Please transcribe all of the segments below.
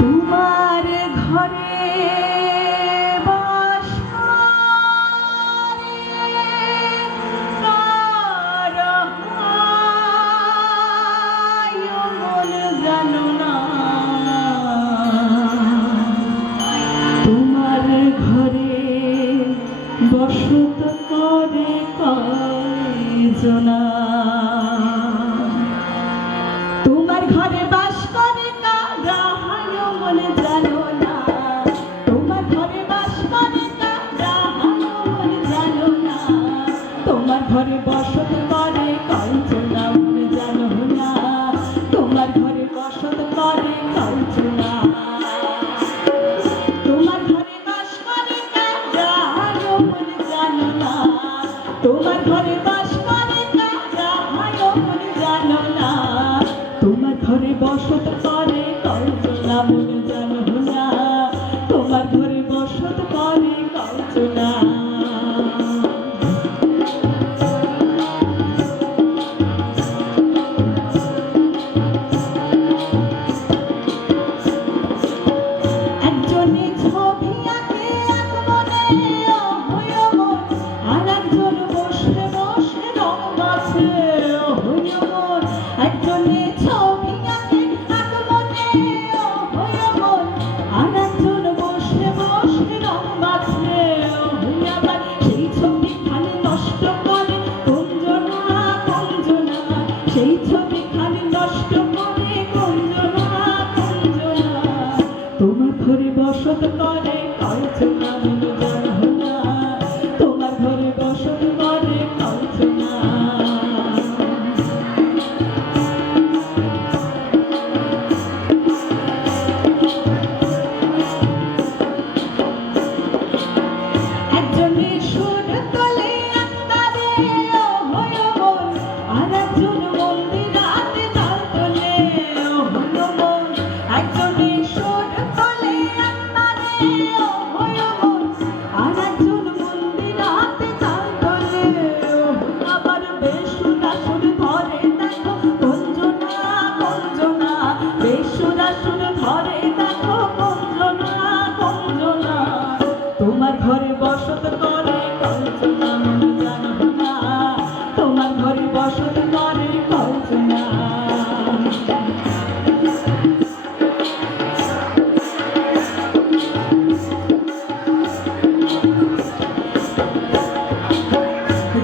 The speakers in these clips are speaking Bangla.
তোমার ঘরে বসত করে কয়জনা তোমার ঘরে বাস করে কারা হায় মনে জানো না তোমার ঘরে বাস করে কারা হায় মনে জানো না তোমার ঘরে বসত করে কয়জনা মনে জানো না তোমার ঘরে বসত করে কয়জনা তোমার ঘরে বাস করে কারা হায় মনে জানো না তোমার ঘরে বাস করে কারা হায় মনে জানো না তোমার ঘরে বসত করে কয়জনা মনে জানো না তোমার ঘরে বসত করে কয়জনা একজনে ছবি আঁকে এক মনে হয়ে মন আর একজন বসে বসে রং মাছে হয়ে মন একজনে ছবি আঁকে এক মনে হয়ে মন আর একজন বসে বসে রং মাছে হয়ে আবার সেই ছবি খালি নষ্ট করে কঞ্জনা কঞ্জনা সেই ছবি খালি নষ্ট করে কঞ্জনা কঞ্জনা তোমার ঘরে বসত করে কয়জনা মনে জানো না তোমার ঘরে বসত করে কয়জনা একজনে সুর তোলে একবারে হয়ে মন আর একজন মন্দিরাতে তাল তোলে হয়ে মন একজনে সুর তোলে একবারে হয়ে মন আর একজন মন্দিরাতে তাল তোলে আবার বেসুরা সুর ধরে দেখো কঞ্জনা কঞ্জনা বেসুরা সুর ধরে দেখো কঞ্জনা কঞ্জনা তোমার ঘরে বসত করে কয়জনা মনে জানো না তোমার ঘরে বসত করে কয়জনা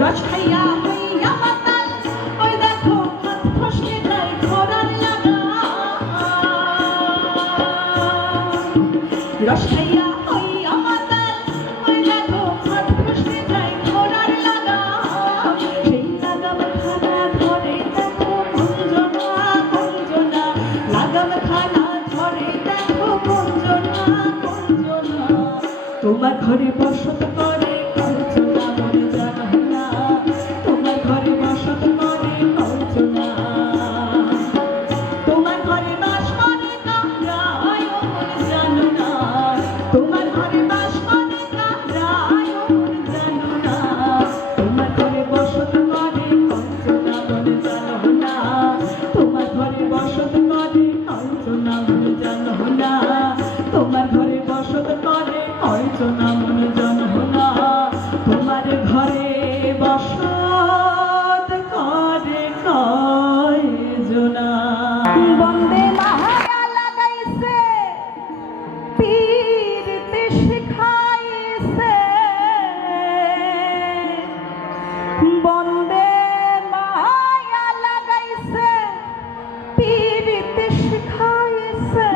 রস খাইয়া হইয়া মাতাল ওই দেখো হাত ফসকে যায় ঘোড়ার লাগা রস খাইয়া হইয়া মাতাল ওই দেখো হাত ফসকে যায় ঘোড়ার লাগা সেই লাগাম খানা ধরে দেখো কঞ্জনা কঞ্জনা লাগাম খানা ধরে দেখো কঞ্জনা কঞ্জনা তোমার ঘরে বসত করে কয়জনা মনে জানো না তোমার ঘরে বসত করে কয়জনা তোমার ঘরে বাস করে কারা হায় মনে জানো না তোমার ঘরে বাস করে কারা হায় মনে জানো না তোমার ঘরে বসত করে কয়জনা মনে জানো না তোমার ঘরে বসত করে কয়জনা মনে জানো না তোমার ঘরে বসত করে কয়জনা মনে জানো না তোমার ঘরে বসত করে কয়জনা বন্দে মায়া লাগাইছে পীরতে শিখাইছে বন্দে মায়া লাগাইছে পীরতে শিখাইছে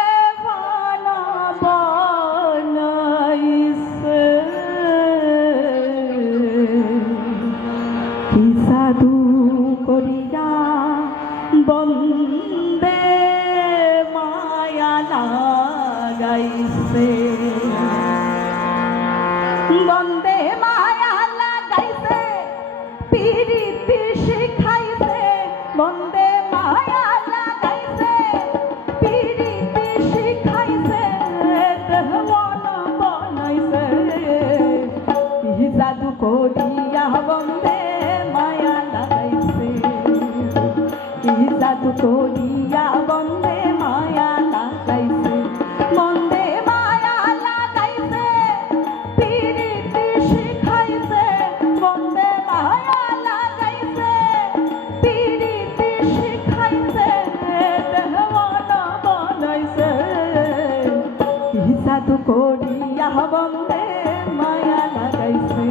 দেওয়ানা বানাইছে কি সাধু করিয়া বন্দে মায়া লাগাইছে বন্দে মায়া লাগাইছে পীরিতি শিখাইছে বন্দে মায়া লাগাইছে পীরিতি শিখাইছে দেওয়ানা বানাইছে কি জাদু করিয়া বন্দে মায়া লাগাইছে কি জাদু জাদু করিয়া বন্দে মায়া লাগাইছে, বন্দে মায়া লাগাইছে, পিরিতি শিখাইছে, বন্দে মায়া লাগাইছে, পিরিতি শিখাইছে, দেওয়ানা বানাইছে। কি জাদু করিয়া বন্দে মায়া লাগাইছে।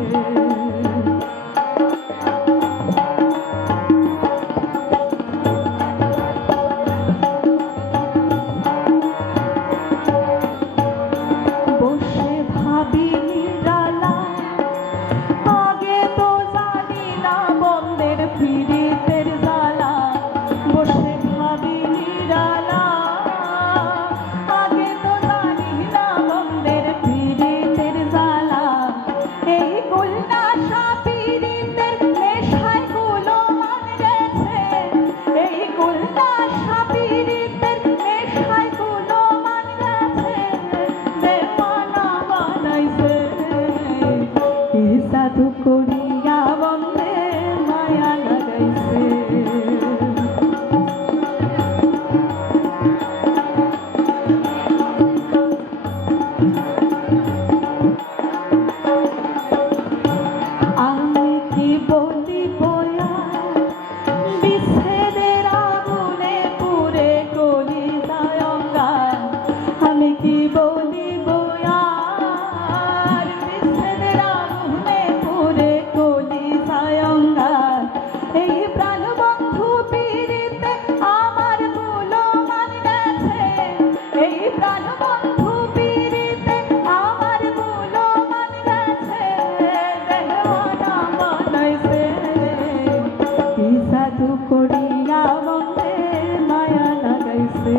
জাদু করিয়া বন্দে মায়া লাগাইছে। আমি কি বলিব বিচ্ছেদের আগুনে পুড়ে কলিজায় অঙ্গার, আমি কি বলিব জাদু করিয়া বন্দে মায়া লাগাইছে।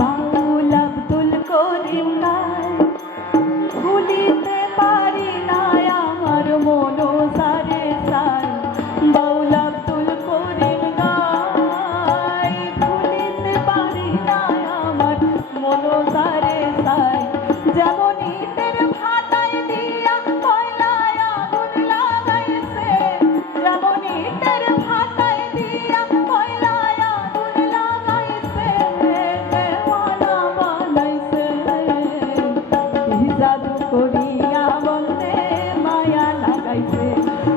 বাউল আব্দুল করিম গায়, ভুলিতে পারি না আমার মনো সারে সায়। বাউল আব্দুল করিম গায়, ভুলিতে পারি না আমার মনো সারে সায়। যেমন ইটের ভাটায় দিয়া কয়লায় আগুন লাগাইছে, যেমন ইটের ভাটায় দিয়া কয়লায় আগুন লাগাইছে, দেওয়ানা বানাইছে। জাদু করিয়া বন্দে মায়া লাগাইছে,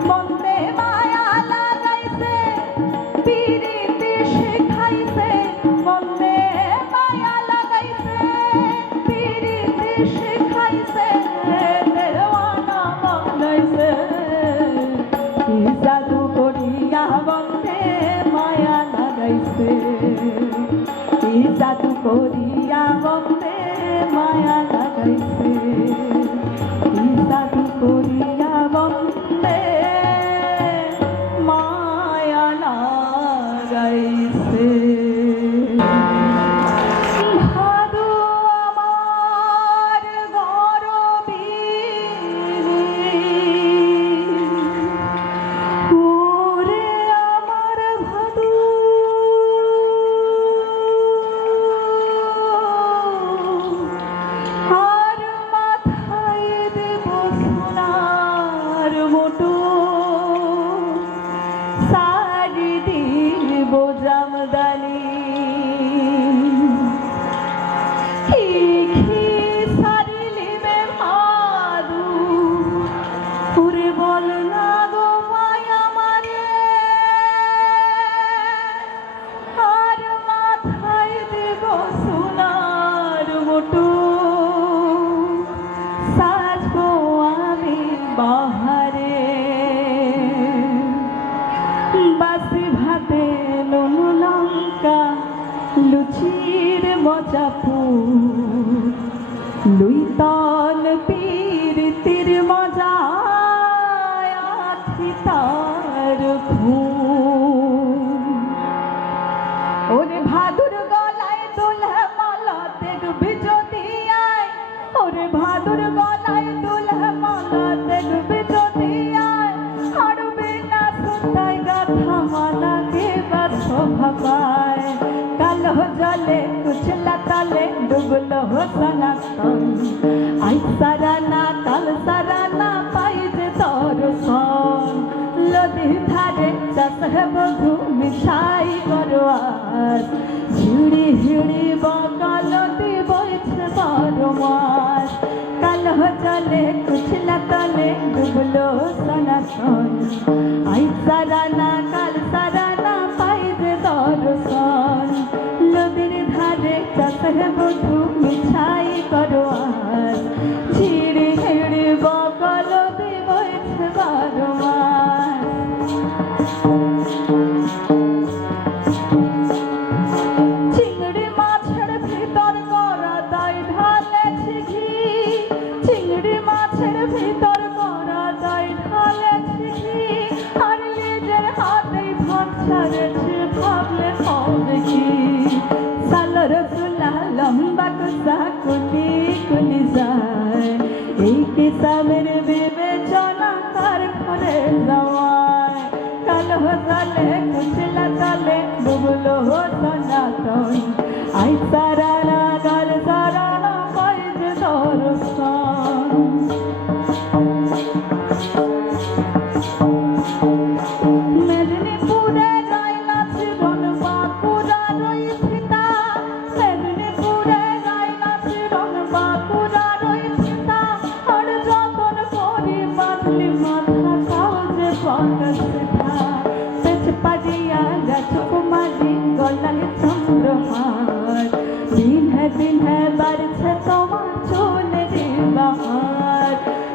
বন্দে মায়া লাগাইছে, পিরিতি শিখাইছে, বন্দে মায়া লাগাইছে, পিরিতি শিখাইছে, দেওয়ানা বানাইছে। জাদু করিয়া বন্দে মায়া লাগাইছে, জাদু করিয়া বন্দে মায়া লাগাইছে, জাদু করিয়া বন্দে মায়া লাগাইছে। ভাদু আমার গরবীর, ওরে আমার ভাদু, আর মাথায় দেব সোনার মুটো, সারি দিব জামদানি, কি সারি লিবে ভাদু, ওরে বল না গো মায়া মারে, আর মাথায় দেব সোনার মুটো, সাজবো আমি বাহারে, বাসি ভাতে নুন লঙ্কা, লুচির মজাপুর, লুইতল পিরিতির মজা, আখি তার ঘুম। ওরে ভাদুর গলায় দুলহা মালা দেখবি যদি আয়, ওরে ভাদুর গলায় দুলহা মালা দেখবি যদি আয়, হারবে না সুতায় গাথা মালাকে বা শোভা পায়। কালো জলে কুচলা তলে ডুবলো সনাতন আজ সারা না কাল সারা না পাই যে দর্শন নদীর ধারে চাষ বধু মিশাই করো আর ঝিড়ি ঝিড়ি বকা নদী বইছে বারো মাস কালো জলে কুচলা তলে ডুবলো সনাতন আজ সারা না কাল সারা না পাই যে দর্শন নদীর ধারে চাষ বধু মিশাই করো আর ঝিড়ি ঝিড়ি বকা নদী বইছে বারো মাস চিংড়ি মাছের ভিতর করা দাই ঢালেছে ঘি চিংড়ি মাছের ভিতর করা দাই ঢালেছে ঘি আর নিজের হাতে ভাত ছাড়েছে ভাবলে হবে কি সালর সুলা লম্বা কুসা কুলি কুলি যায় এই কিসামের বিবেচনা কার ঘরে যাওয়ায় কালো জলে কুচলা তলে ডুবলো সনাতন আই সারা না গাল সারা না পাই যে দর্শন মেদিনীপুরে গাই নাচিরন বাঁকুড়ার ওই ফিতা মেদিনীপুরে গাই নাচিরন বাঁকুড়ার ওই ফিতা আর যতন করি বাঁধলি মাথা তাও যে পাতা সেটা তেজপাড়িয়া রাজকুমারী গলায় চন্দ্রহার দিন বাড়ছে তোমার চুলের বাহার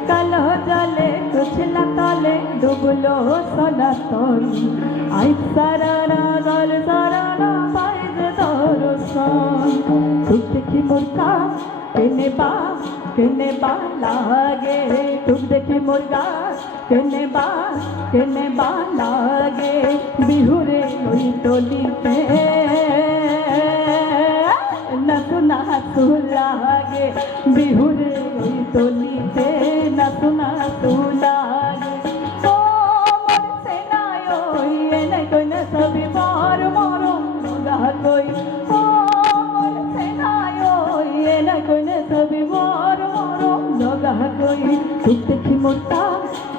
কালো জলে কুচলা তলে ডুবলো সনাতন আই সারা না গল সারা না পাই যে দর্শন তুই দেখি মুর্গা কেনে বা লাগে তুই দেখি মুর্গা কেনে বা লাগে বিহুরে ওই টলিতে নাচুনা লাগে বিহুরে ওই টলিতে নাচুনা লাগে ও মোর সেনায় ওই এনে কইনে সবই বর মরম গা কই ও মোর সেনায় ওই এনে কইনে সবই বর মরম গা কই তুই দেখি মোরটা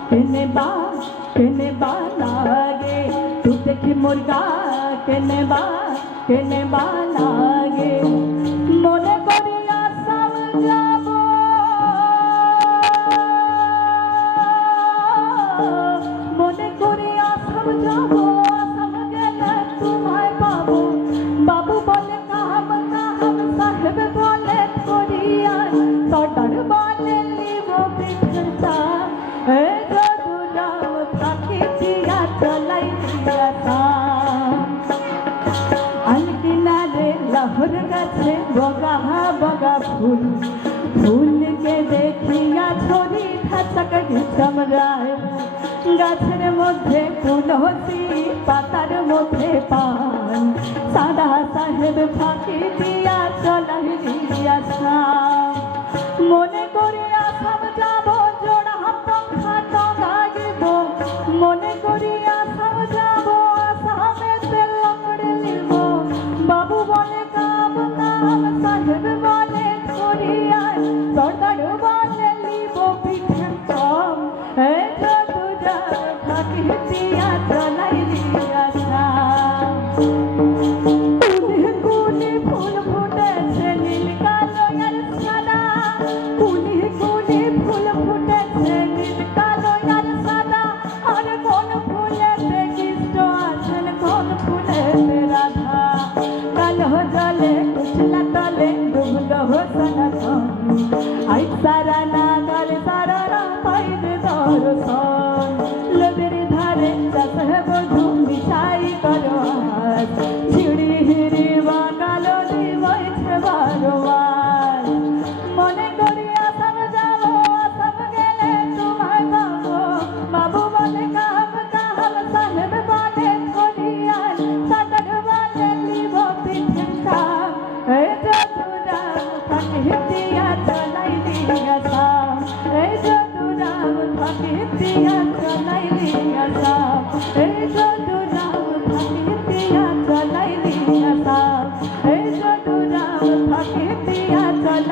কেনে বা লাগে তুই দেখি মুর্গা কেনে বা লাগে মনে করি আসাম যাব মনে করি আসাম যাব আসাম গেলে তোমায় পাবো বাবু বলে কাহাম সাহেব বলে করিয়া সর্দার বলে লিব পিঠের চাপ তাকে দিয়া চলাই দিয়া আলকিনারে লহর গাছে বগা বগা ফুল ফুলকে দেখিয়া ছড়ি থাক চমরায় গাছের মধ্যে তুলসী পাতার মধ্যে পান সাদা সাহেব ফাঁকি দিয়া চলাই দিয়া মনে করি আসাম যাব জোড়া পঙ্খা টগাইব মনে করি আসাম যাব আসামেতে লংড়ে নিব বাবু বলে কাম সাহেব বলে করিয়ায় সর্দার বলে লিব পিঠে কম এই যদুরা থাকি দিয়া চলাই দিয়া কুলি ফুল ফুটেছে নীল কালো আর সাদা কুলি ফুল ফুটেছে নীল কালো আর সাদা আর কোন ফুলেতে কৃষ্ণ আছেন কোন ফুলেতে রাধা কালো জলে কুচলা তলে ডুবলো সনাতন আই সারা না গল সারা না পাই যে দর্শন নদীর ধারে চাষ বধু মিশাই করো ঝিড়ি হিড়ি বা কালো বইছে বারো মাস মনে করি আসাম যাব আসাম গেলে তোমায় পাবো বাবু বলে কাহাম সাহেব বলে করিয়াল সাদর বলে লিব পিঠে কাম এই যদুরা থাকি দিয়া চলাই দিয়া এই যদুরা থাকি দিয়া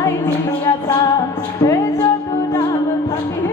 নাই নিয়াছা এ যদু নাম থাকি